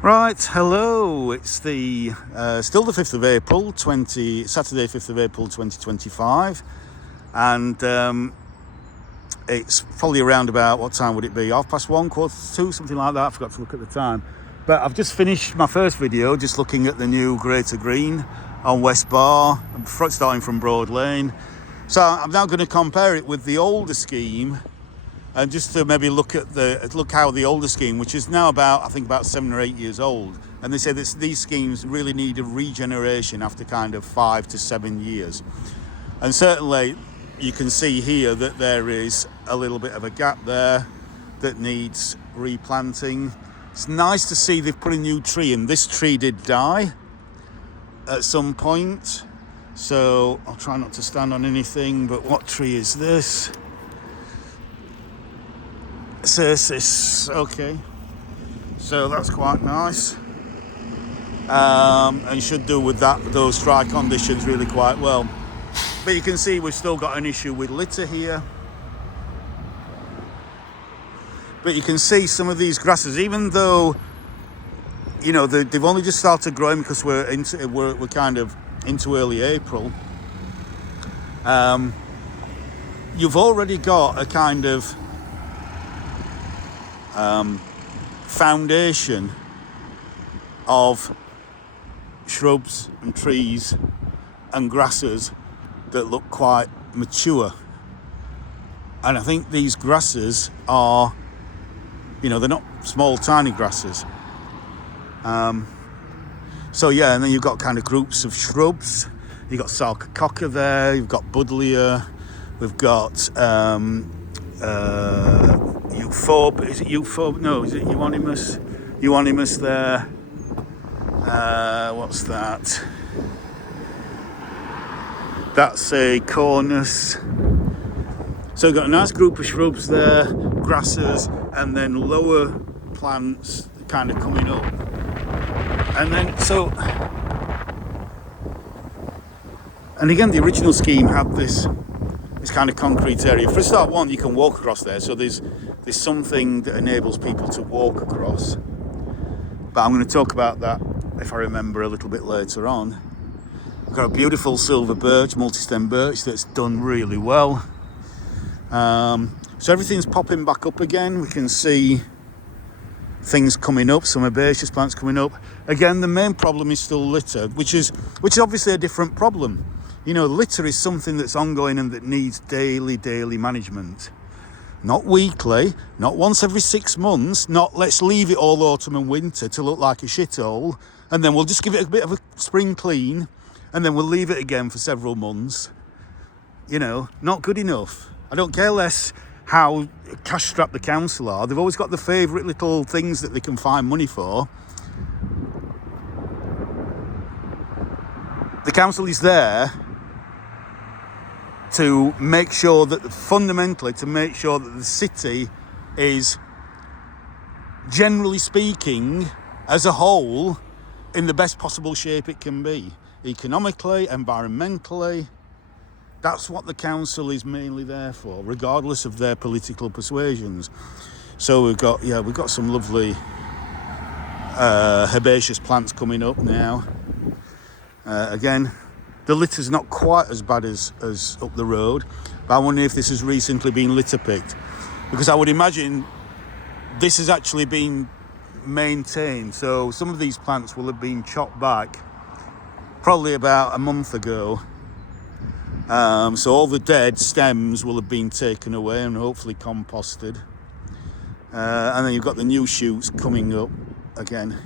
Right, hello. It's the still the 5th of April, Saturday 5th of April 2025, and it's probably around about, what time would it be? 1:30, 1:45, something like that. I forgot to look at the time. But I've just finished my first video, just looking at the new Greater Green on West Bar, starting from Broad Lane. So I'm now going to compare it with the older scheme, and just to maybe look how the older scheme, which is now about 7 or 8 years old, and they say that these schemes really need a regeneration after kind of 5 to 7 years. And certainly you can see here that there is a little bit of a gap there that needs replanting. It's nice to see they've put a new tree in. This tree did die at some point, so I'll try not to stand on anything. But what tree is this? Cercis. Okay, so that's quite nice, and should do with those dry conditions really quite well. But you can see we've still got an issue with litter here. But you can see some of these grasses, even though they've only just started growing because we're kind of into early April. You've already got a kind of foundation of shrubs and trees and grasses that look quite mature. And I think these grasses are, they're not small, tiny grasses. So yeah, and then you've got kind of groups of shrubs. You've got Sarcococca there, you've got Buddleia, we've got Euphorbia. Is it Euphorbia? No, is it Euonymus? Euonymus there. What's that? That's a Cornus. So we've got a nice group of shrubs there, grasses, and then lower plants kind of coming up. And then, and again, the original scheme had this kind of concrete area. For a start, you can walk across there, so there's something that enables people to walk across. But I'm going to talk about that, if I remember, a little bit later on. We've got a beautiful silver birch, multi-stem birch, that's done really well. So everything's popping back up again. We can see things coming up, some herbaceous plants coming up. Again, the main problem is still litter, which is obviously a different problem. Litter is something that's ongoing and that needs daily management. Not weekly, not once every 6 months, not let's leave it all autumn and winter to look like a shithole, and then we'll just give it a bit of a spring clean, and then we'll leave it again for several months. Not good enough. I don't care less how cash-strapped the council are. They've always got the favourite little things that they can find money for. The council is there to make sure that, fundamentally, the city is, generally speaking, as a whole, in the best possible shape it can be. Economically, environmentally. That's what the council is mainly there for, regardless of their political persuasions. So we've got some lovely herbaceous plants coming up now. Again, the litter's not quite as bad as up the road, but I wonder if this has recently been litter picked, because I would imagine this has actually been maintained. So some of these plants will have been chopped back probably about a month ago. So all the dead stems will have been taken away and hopefully composted. And then you've got the new shoots coming up again.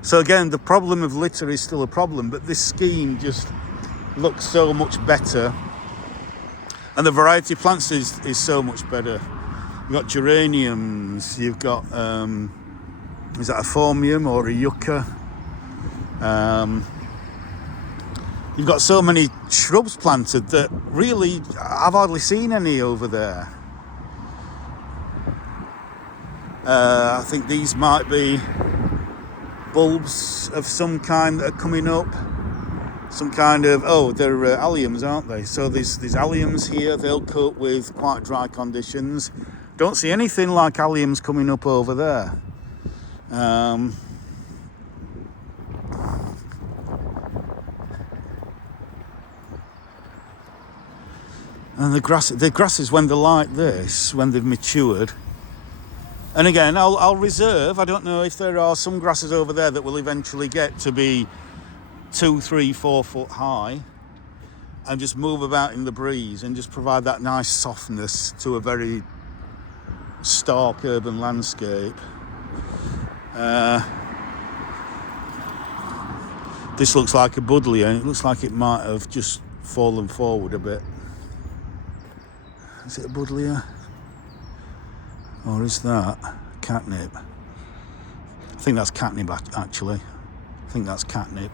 So again, the problem of litter is still a problem, but this scheme just looks so much better. And the variety of plants is so much better. You've got geraniums, you've got, is that a phormium or a yucca? You've got so many shrubs planted that really I've hardly seen any over there. I think these might be bulbs of some kind that are coming up. Some kind of, they're alliums, aren't they? So there's alliums here. They'll cope with quite dry conditions. Don't see anything like alliums coming up over there. And the grasses, when they're like this, when they've matured. And again, I'll reserve. I don't know if there are some grasses over there that will eventually get to be 2, 3, 4 foot high and just move about in the breeze and just provide that nice softness to a very stark urban landscape. This looks like a buddleia, and it looks like it might have just fallen forward a bit. Is it a buddleia? Or is that catnip? I think that's catnip, actually. I think that's catnip.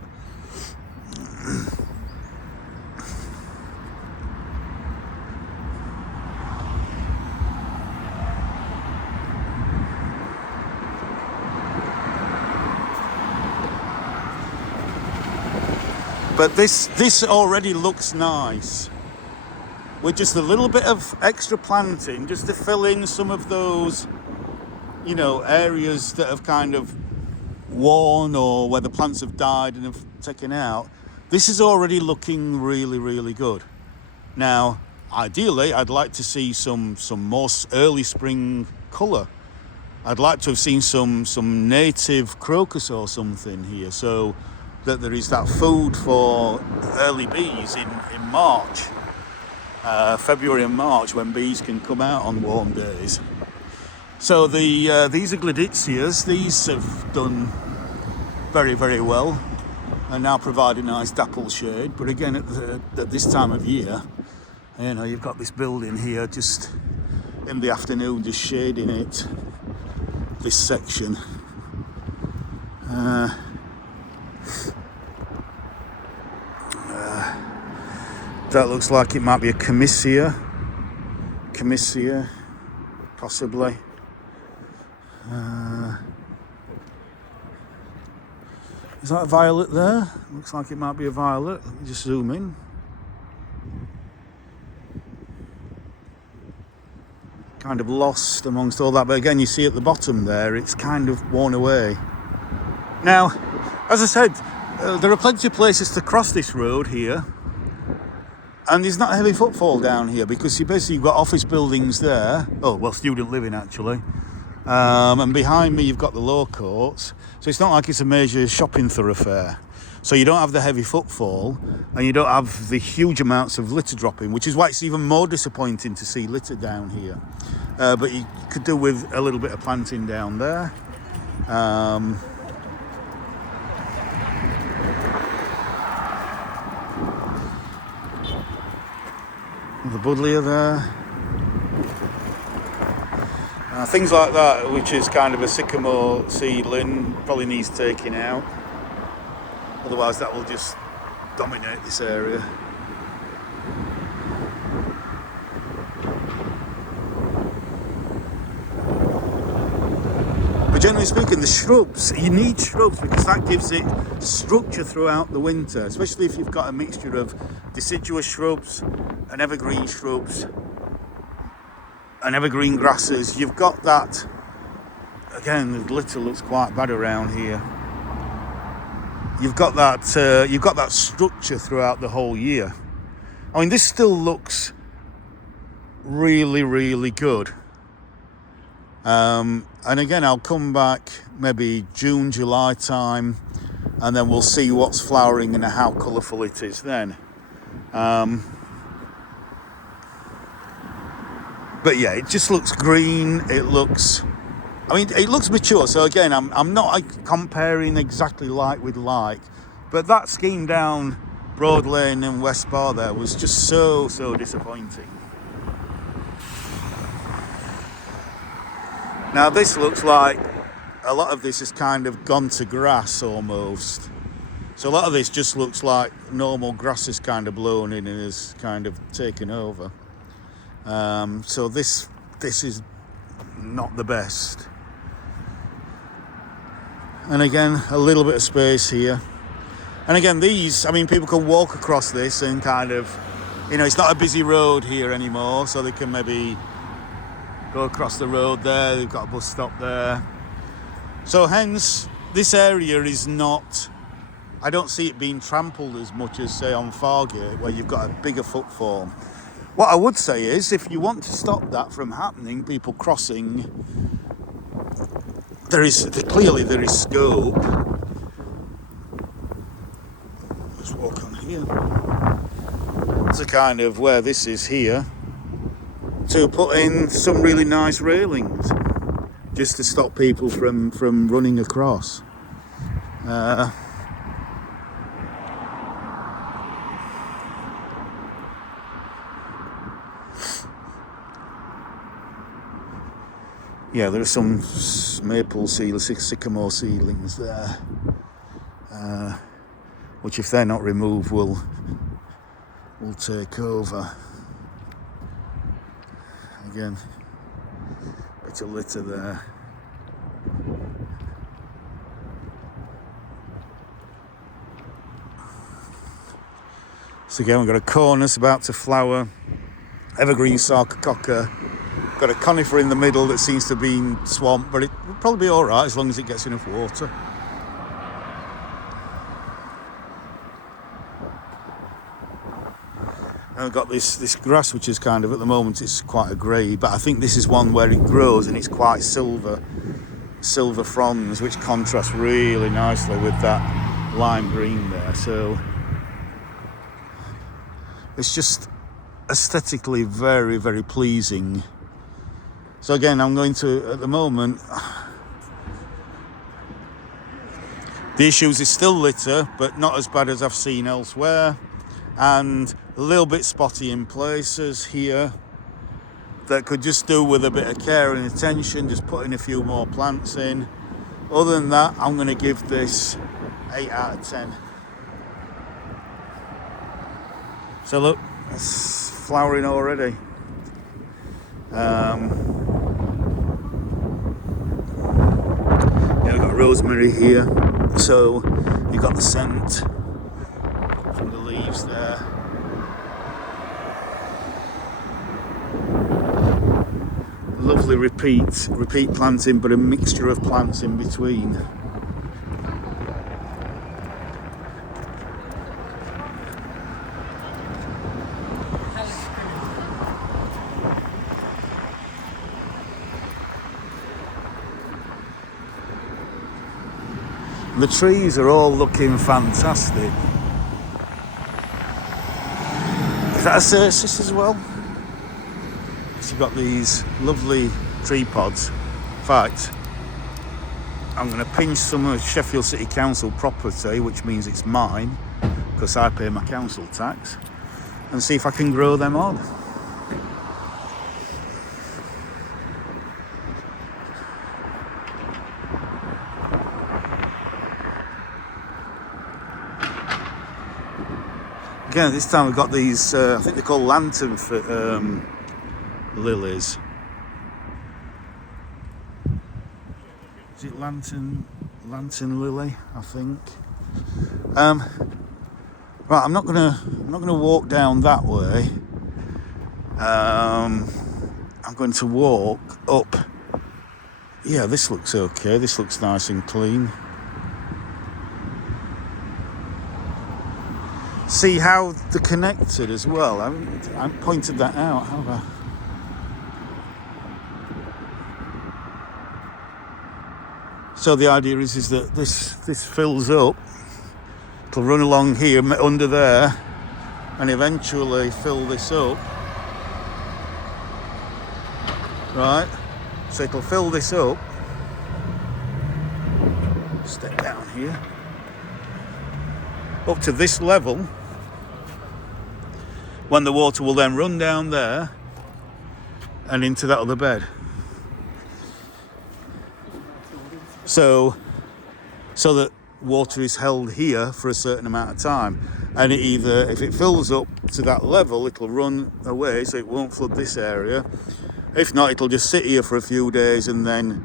But this already looks nice. With just a little bit of extra planting, just to fill in some of those, areas that have kind of worn or where the plants have died and have taken out. This is already looking really, really good. Now, ideally, I'd like to see some more early spring colour. I'd like to have seen some native crocus or something here, so that there is that food for early bees in March. February and March, when bees can come out on warm days. So these are gladitzias. These have done very, very well and now provide a nice dapple shade. But again, at this time of year, you've got this building here just in the afternoon, just shading it, this section. That looks like it might be a Comisia, possibly. Is that a violet there? Looks like it might be a violet. Let me just zoom in. Kind of lost amongst all that, but again, you see at the bottom there, it's kind of worn away. Now, as I said, there are plenty of places to cross this road here. And there's not heavy footfall down here because you've got office buildings there. Oh, well, student living actually. And behind me you've got the law courts. So it's not like it's a major shopping thoroughfare. So you don't have the heavy footfall and you don't have the huge amounts of litter dropping, which is why it's even more disappointing to see litter down here. But you could do with a little bit of planting down there. The buddleia there. Things like that, which is kind of a sycamore seedling, probably needs taking out. Otherwise that will just dominate this area. But generally speaking, the shrubs, you need shrubs because that gives it structure throughout the winter, especially if you've got a mixture of deciduous shrubs and evergreen shrubs and evergreen grasses. You've got that. Again, the litter looks quite bad around here. You've got that structure throughout the whole year. I mean, this still looks really, really good. And again, I'll come back maybe June, July time, and then we'll see what's flowering and how colourful it is then. But yeah, it just looks green. It looks mature. So again, I'm not comparing exactly like with like, but that scheme down Broad Lane and West Bar there was just so disappointing. Now this looks like a lot of this has kind of gone to grass almost. So a lot of this just looks like normal grass is kind of blown in and is kind of taken over. So this is not the best. And again, a little bit of space here. And again, people can walk across this and kind of, it's not a busy road here anymore, so they can maybe go across the road there. They've got a bus stop there. So hence, this area is not, I don't see it being trampled as much as, say, on Fargate, where you've got a bigger footfall. What I would say is, if you want to stop that from happening, people crossing, there is scope. Let's walk on here. To kind of where this is here, to put in some really nice railings, just to stop people from running across. Yeah, there are some sycamore seedlings there, which if they're not removed will take over. Again, bit of litter there. So again, we've got a cornice about to flower, evergreen sarcococca. Got a conifer in the middle that seems to have been swamped, but it will probably be all right as long as it gets enough water. And we've got this grass, which is kind of, at the moment, it's quite a grey, but I think this is one where it grows and it's quite silver fronds, which contrast really nicely with that lime green there. So it's just aesthetically very, very pleasing. So again, I'm going to, at the moment, the issues is still litter, but not as bad as I've seen elsewhere, and a little bit spotty in places here that could just do with a bit of care and attention, just putting a few more plants in. Other than that, I'm going to give this 8 out of 10. So look, it's flowering already. We've got rosemary here, so you've got the scent from the leaves there. Lovely repeat planting, but a mixture of plants in between. The trees are all looking fantastic. Is that a cercis as well? So you've got these lovely tree pods. In fact, I'm going to pinch some of Sheffield City Council property, which means it's mine, because I pay my council tax, and see if I can grow them on. Again, this time we've got these, I think they're called lantern lilies. Is it lantern lily? I think. Right, I'm not gonna walk down that way. I'm going to walk up. Yeah, this looks okay. This looks nice and clean. See how they're connected as well. I haven't pointed that out, have I? So the idea is that this fills up. It'll run along here, under there, and eventually fill this up. Right? So it'll fill this up. Step down here. Up to this level, when the water will then run down there and into that other bed. So that water is held here for a certain amount of time, and it either, if it fills up to that level, it'll run away, so it won't flood this area. If not, it'll just sit here for a few days and then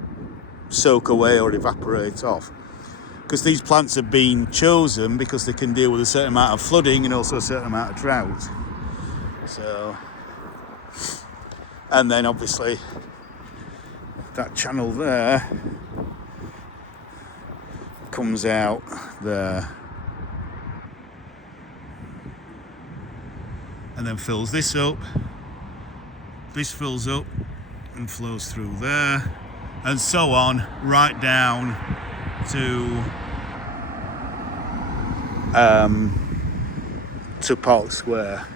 soak away or evaporate off. Because these plants have been chosen because they can deal with a certain amount of flooding and also a certain amount of drought. So, and then obviously that channel there comes out there and then fills this up this fills up and flows through there, and so on, right down to Park Square.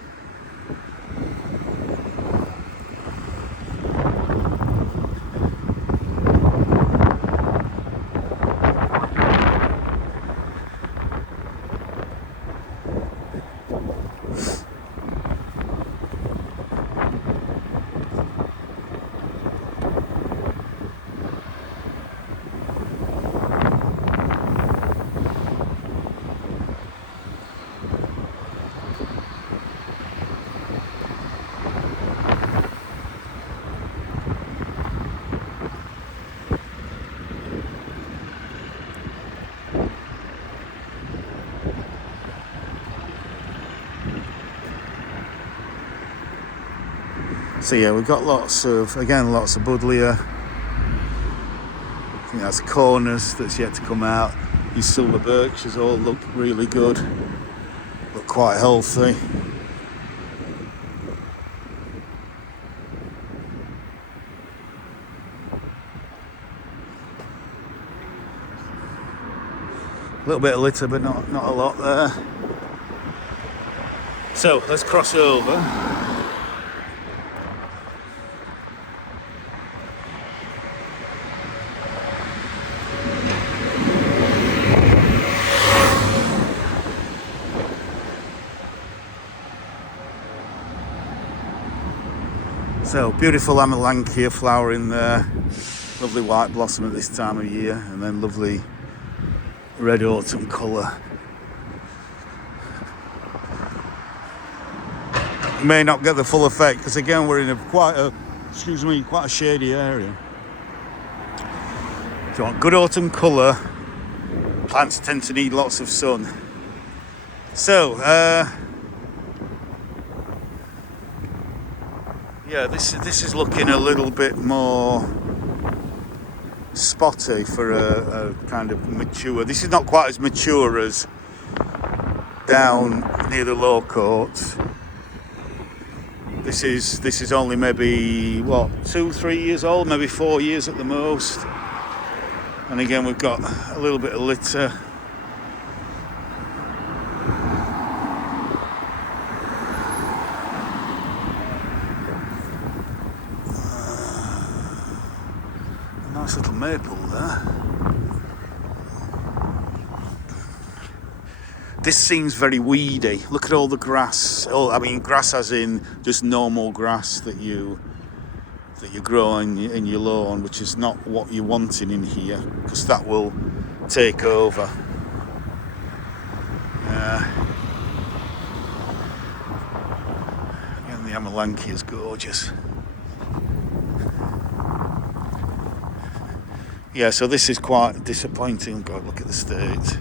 So yeah, we've got lots of buddleia. I think that's corners that's yet to come out. These silver birches all look really good, look quite healthy. A little bit of litter, but not a lot there. So let's cross over. So beautiful Amelanchier flowering there, lovely white blossom at this time of year, and then lovely red autumn colour. May not get the full effect because again we're in quite a shady area. If you want good autumn colour, plants tend to need lots of sun. So yeah, this is looking a little bit more spotty for a kind of mature. This is not quite as mature as down near the low courts. This is only maybe 2-3 years old, maybe 4 years at the most. And again, we've got a little bit of litter. Nice little maple there. This seems very weedy. Look at all the grass. Grass as in just normal grass that you grow in your lawn, which is not what you're wanting in here, because that will take over. And the Amelanchier is gorgeous. Yeah, so this is quite disappointing. God, look at the state.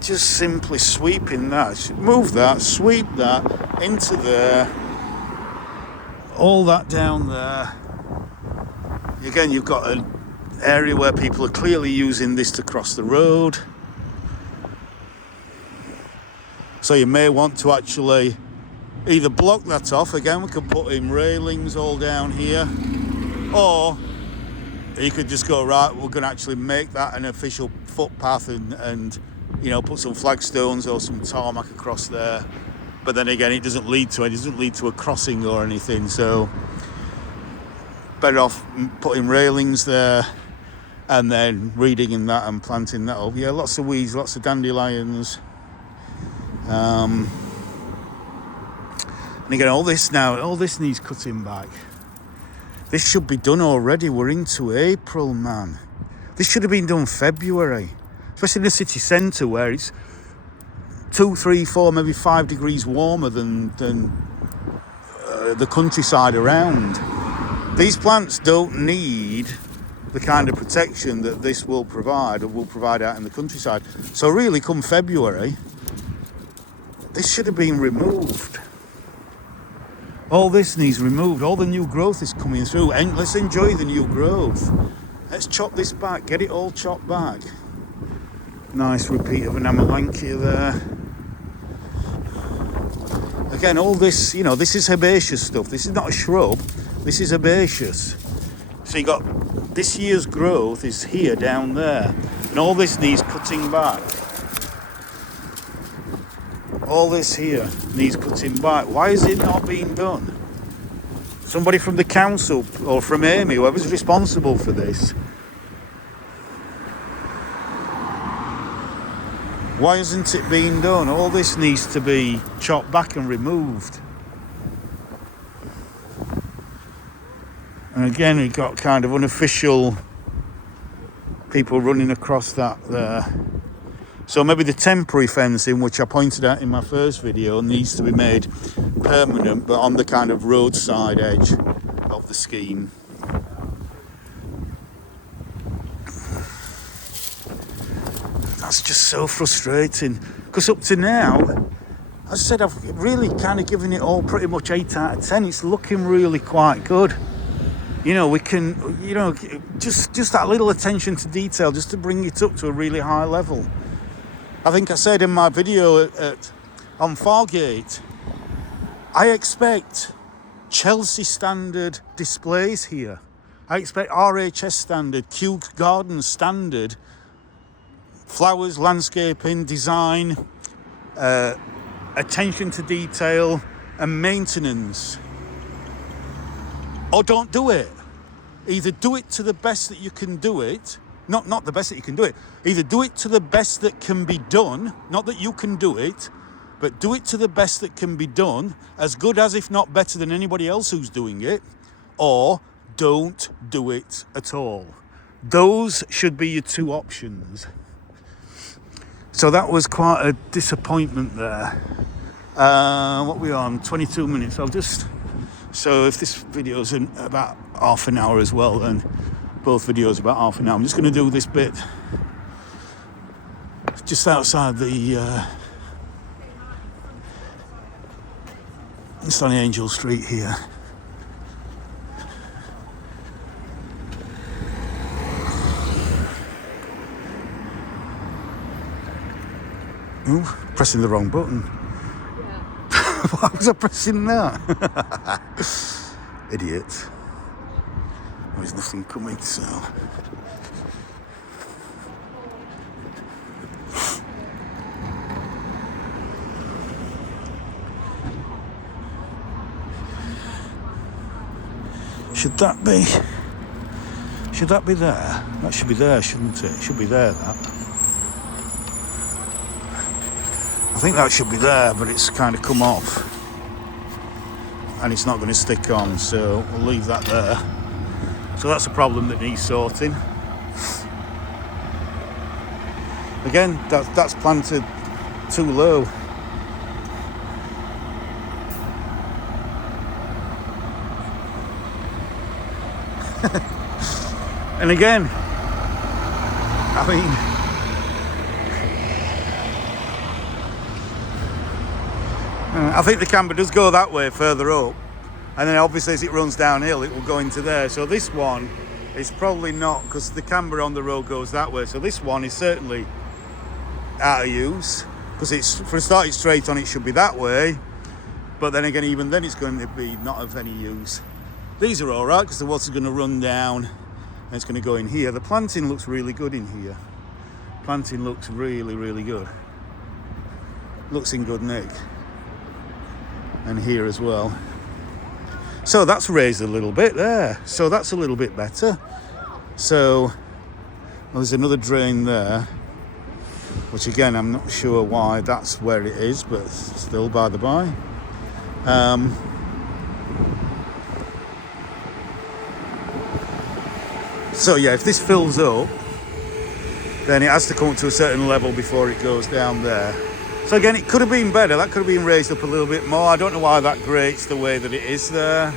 Just simply sweeping that. Move that, sweep that into there. All that down there. Again, you've got an area where people are clearly using this to cross the road. So you may want to actually either block that off. Again, we can put in railings all down here. Or you could just go, right, we're going to actually make that an official footpath and put some flagstones or some tarmac across there. But then again, it doesn't lead to a crossing or anything. So better off putting railings there and then redigging that and planting that up. Yeah, lots of weeds, lots of dandelions. And again, all this needs cutting back. This should be done already. We're into April, man. This should have been done February, especially in the city centre where it's 2, 3, 4, maybe 5 degrees warmer than the countryside around. These plants don't need the kind of protection that this will provide, or will provide out in the countryside. So really, come February, this should have been removed. All this needs removed. All the new growth is coming through, and let's enjoy the new growth. Let's chop this back, get it all chopped back. Nice repeat of an Amelanchier there. again, all this, you know, this is herbaceous stuff. This is not a shrub. This is herbaceous. So you got this year's growth is here down there, and all this needs cutting back. All this here needs cutting back. Why is it not being done? Somebody from the council or from Amy, whoever's responsible for this. Why isn't it being done? All this needs to be chopped back and removed. And again, we've got kind of unofficial people running across that there. So maybe the temporary fencing, which I pointed out in my first video, needs to be made permanent, but on the kind of roadside edge of the scheme. That's just so frustrating. Because up to now, as I said, I've really kind of given it all pretty much 8 out of 10. It's looking really quite good. You know, we can, you know, just that little attention to detail just to bring it up to a really high level. I think I said in my video on Fargate, I expect Chelsea standard displays here. I expect RHS standard, Kew Gardens standard, flowers, landscaping, design, attention to detail and maintenance. Or don't do it. Either do it to the best that you can do it, not the best that you can do it, either do it to the best that can be done, not that you can do it, but do it to the best that can be done, as good as if not better than anybody else who's doing it, or don't do it at all. Those should be your two options. So that was quite a disappointment there. What are we on? 22 minutes. So if this video's in about half an hour as well, then both videos about half an hour. I'm just going to do this bit just outside the Sunny Angel Street here. Ooh, pressing the wrong button. Yeah. Why was I pressing that? Idiot. There's nothing coming, so. Should that be there? That should be there, shouldn't it? It should be there, that. I think that should be there, but it's kind of come off. And it's not going to stick on, so we'll leave that there. So that's a problem that needs sorting. Again, that's planted too low. And again, I mean, I think the camber does go that way further up, and then obviously as it runs downhill it will go into there. So this one is probably not, because the camber on the road goes that way, so this one is certainly out of use, because it's, for a start, it's straight on, it should be that way, but then again, even then it's going to be not of any use. These are all right because the water's going to run down and it's going to go in here. The planting looks really good in here. Planting looks really, really good. Looks in good nick. And here as well. So that's raised a little bit there. So that's a little bit better. So well, there's another drain there, which again, I'm not sure why that's where it is, but still by the by. So yeah, if this fills up, then it has to come up to a certain level before it goes down there. So again, it could have been better. That could have been raised up a little bit more. I don't know why that grates the way that it is there.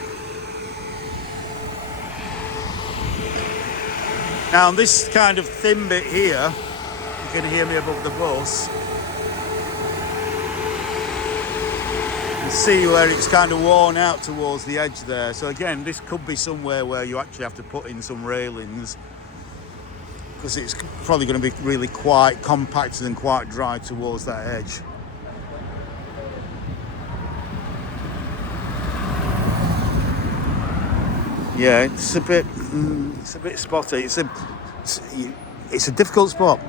Now, on this kind of thin bit here, you can hear me above the bus. You see where it's kind of worn out towards the edge there. So again, this could be somewhere where you actually have to put in some railings, because it's probably going to be really quite compacted and quite dry towards that edge. yeah, it's a bit spotty. It's a difficult spot.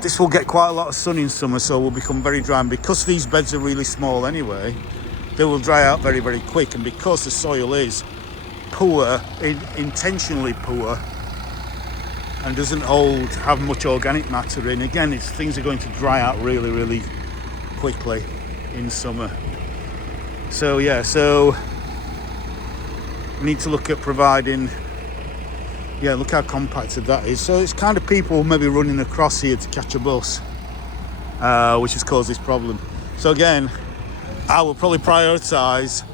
This will get quite a lot of sun in summer, so will become very dry. And because these beds are really small anyway, they will dry out very, very quick. And because the soil is poor, intentionally poor, and doesn't have much organic matter in, again, things are going to dry out really, really quickly in summer. So yeah, so we need to look at providing. Yeah, look how compacted that is. So it's kind of people maybe running across here to catch a bus, which has caused this problem. So again, I will probably prioritise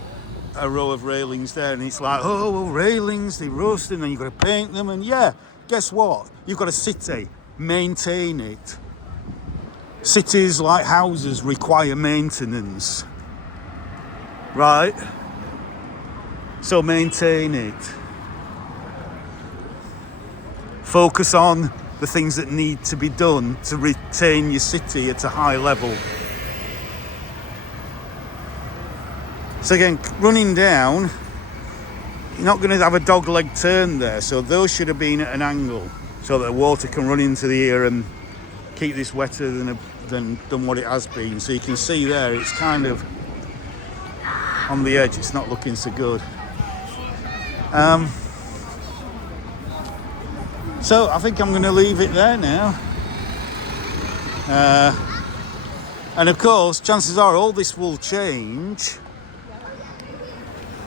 a row of railings there, and it's like, oh, well, railings, they rust, and then you've got to paint them, and yeah, guess what? You've got a city, maintain it. Cities, like houses, require maintenance, right? So maintain it. Focus on the things that need to be done to retain your city at a high level. So again, running down, you're not going to have a dog leg turn there, so those should have been at an angle so that the water can run into the ear and keep this wetter than what it has been. So you can see there, it's kind of on the edge, it's not looking so good. So I think I'm going to leave it there now. And of course, chances are all this will change.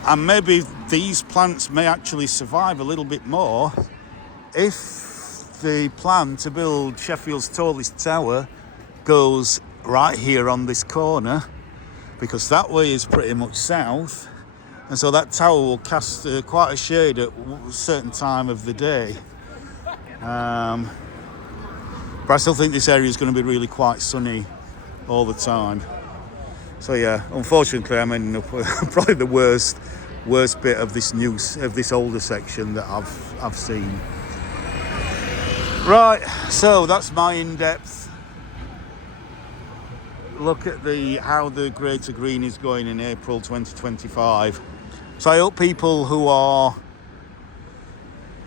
And maybe these plants may actually survive a little bit more if the plan to build Sheffield's tallest tower goes right here on this corner, because that way is pretty much south. And so that tower will cast quite a shade at a certain time of the day. But I still think this area is going to be really quite sunny all the time. So yeah, unfortunately, I'm ending up with probably the worst bit of this older section that I've seen. Right, so that's my in-depth look at how the Greater Green is going in April 2025. So I hope people who are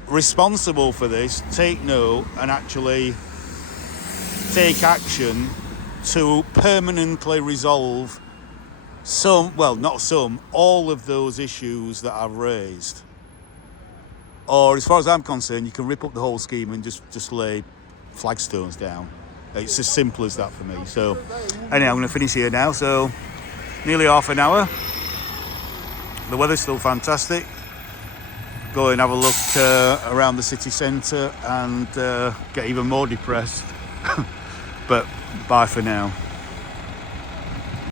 responsible for this take note and actually take action to permanently resolve all of those issues that I've raised. Or as far as I'm concerned, you can rip up the whole scheme and just lay flagstones down. It's as simple as that for me. So anyway, I'm going to finish here now. So nearly half an hour. The weather's still fantastic. Go and have a look around the city centre and get even more depressed. But bye for now.